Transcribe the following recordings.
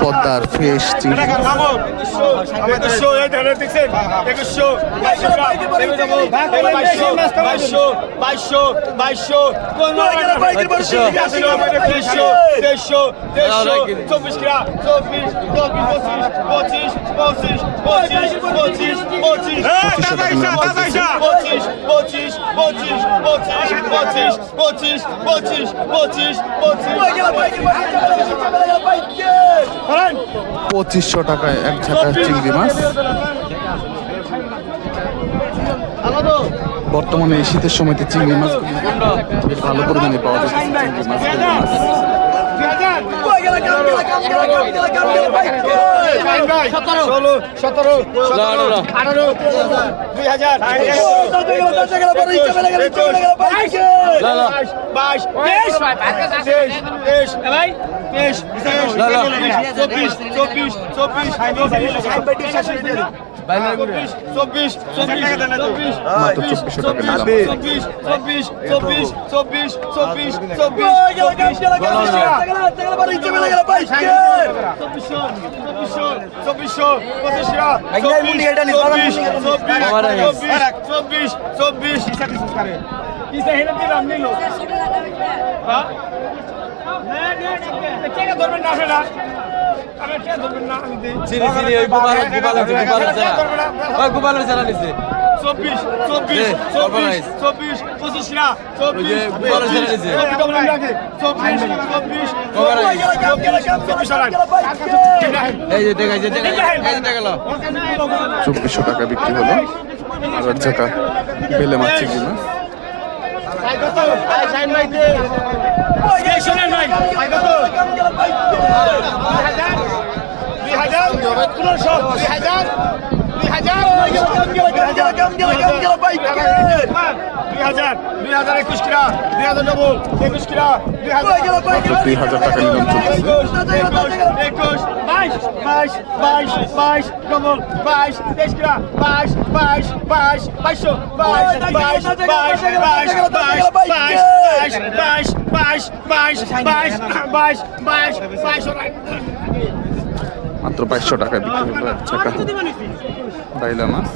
পদ্মার ফ্রেশ চিংড়ি বাইশো বাইশো বাইশো চব্বিশ কিরা চব্বিশ চব্বিশ পঁচিশ পঁচিশ পঁচিশ পঁচিশ পঁচিশ পঁচিশ পঁচিশ পঁচিশ পঁচিশ পঁচিশ পঁচিশ পঁচিশ পঁচিশ পঁচিশ পঁচিশশো টাকায় এক ঝাঁকা চিংড়ি মাছ বর্তমানে এই শীতের সময়তে চিংড়ি মাছ বেশ ভালো পরিমাণে পাওয়া যাচ্ছে চিংড়ি মাছ ষোলো সতেরো আঠারো দুই হাজার বাইশ তেইশ তেইশ তেইশ তেইশ চব্বিশ চব্বিশ চব্বিশ চব্বিশ চব্বিশ চব্বিশ চব্বিশ চব্বিশ চব্বিশ চব্বিশ চব্বিশ চব্বিশ চব্বিশ ধরবেন না আসে না আমি ধরবেন না আমি দিই চিনি চিনি ওই গোপালের গোপালের গোপালের গোপালের যারা নিছে চব্বিশ চব্বিশ চব্বিশ চব্বিশ পঁচিশ না চব্বিশ চব্বিশ চব্বিশ চব্বিশশো টাকা বিক্রি হলো হাজার টাকা পেলে মারছে কিনা দুই হাজার দুই হাজার দুই হাজার টাকা নিলাম একুশ বাইশ বাইশ বাইশ বাইশ ডবল বাইশ তেইশ কিরা বাইশ বাইশ বাইশ বাইশশো বাইশ বাইশ বাইশ বাইশ বাইশ বাইশ বাইশ বাইশ বাইশ বাইশ বাইশ বাইশ বাইশ বাইশ মাত্র বাইশশো টাকা বিক্রি হলো এক ঝাঁকা বাইলা মাছ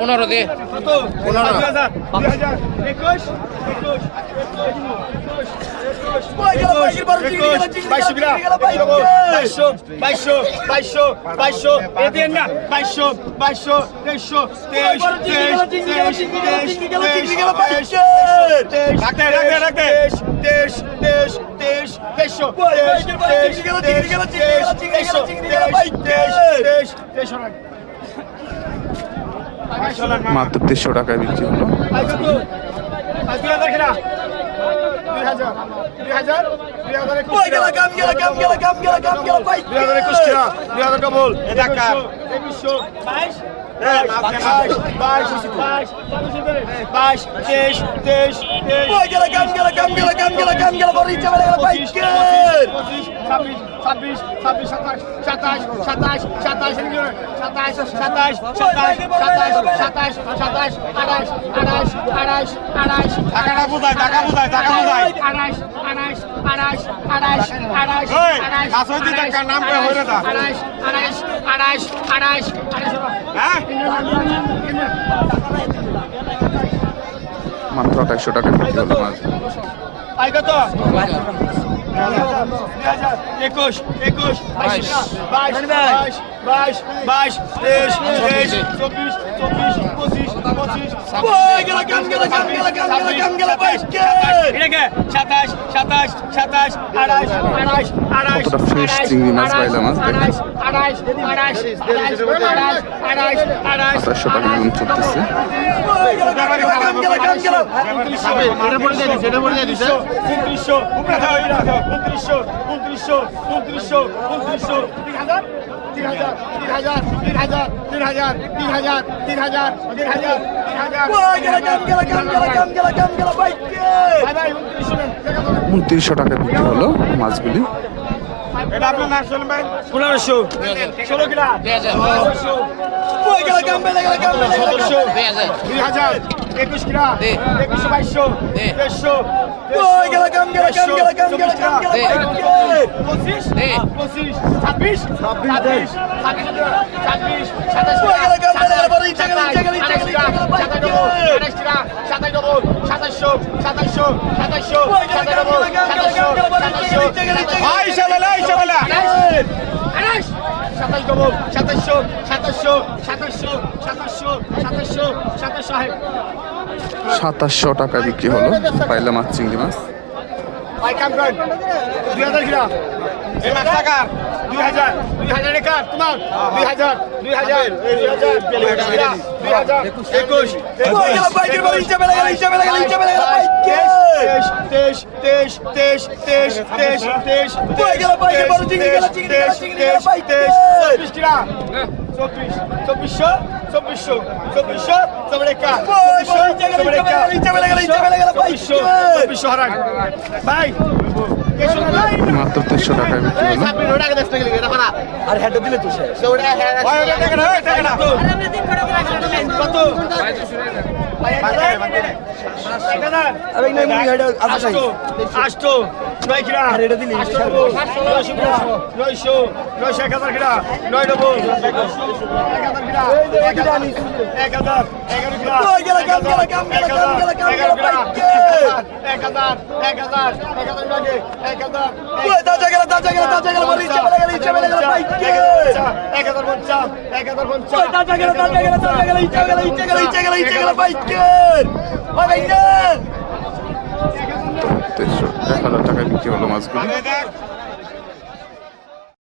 পনেরো দে পনেরো না তেইশশো তেইশ তেইশ তেইশ তেইশ তেইশ তেইশ রাখতে রাখতে রাখতে তেইশ তেইশ তেইশশো মাত্র দেড়শো টাকায় বিক্রি হলো দুই হাজার একুশ দুই হাজার কবল একুশশো বাইশ ছাব্বিশ ছাব্বিশ সাতাশ সাতাশ সাতাশ সাতাশ সাতাশ সাতাশ সাতাশ সাতাশ সাতাশ আঠাশ আঠাশ আঠাশ আঠাশ টাকাটা বোঝায় টাকা বোঝায় টাকা বোঝায় আঠাশ আঠাশ আঠাশ আঠাশ আঠাশ আঠাশ দা আঠাশ আঠাশ আঠাশ আঠাশ আঠাশ হ্যাঁ? মাত্র আঠাইশশো টাকা বিক্রি হলো মাছ। একুশ একুশ বাইশ বাইশ বাইশ বাইশ বাইশ তেইশ তেইশ চব্বিশ চব্বিশ আঠাশশো টাকা নিলাম চলতেছে উনত্রিশশো উনত্রিশশো উনত্রিশশো উনত্রিশশো উনত্রিশশো তিন হাজার তিন হাজার তিন হাজার তিন হাজার তিন হাজার তিন হাজার তিন হাজার। উনত্রিশশো টাকা বিক্রি হলো মাছগুলি এটা আপনার নাম শুনুন ভাই পনেরোশো ষোলো ছাব্বিশ ছাব্বিশ ছাব্বিশ সাতাশ ডবল সাতাশশো সাতাশশো সাতাশশো সাতাশশো সাতাশশো সাতাশশো সাতাশশো টাকা বিক্রি হলো পাইলা মাছ। চিংড়ি মাছ দুই হাজার কিনা এই মাছ দুই হাজার দুই হাজার একার তোমার দুই হাজার দুই হাজার দুই হাজার দুই হাজার একুশ তেইশ তেইশ তেইশ তেইশ তেইশ তেইশ চব্বিশ কিনা চব্বিশ চব্বিশশো চব্বিশশো চব্বিশশো চব্বিশা চব্বিশশো হারান। ভাই মাত্র তিনশো টাকায় বিক্রি হলো। আর হেড দিলে তো শেষ। কত? এক হাজার কিরা নয় ডবল এক হাজার কিরা এক হাজার এক হাজার এগারো কিরা এক হাজার এগারো কিরা এক হাজার এক হাজার এক হাজার লাগে এক হাজার এক হাজার পঞ্চাশ এক হাজার পঞ্চাশ। হাজার টাকায় বিক্রি হলো মাছগুলো।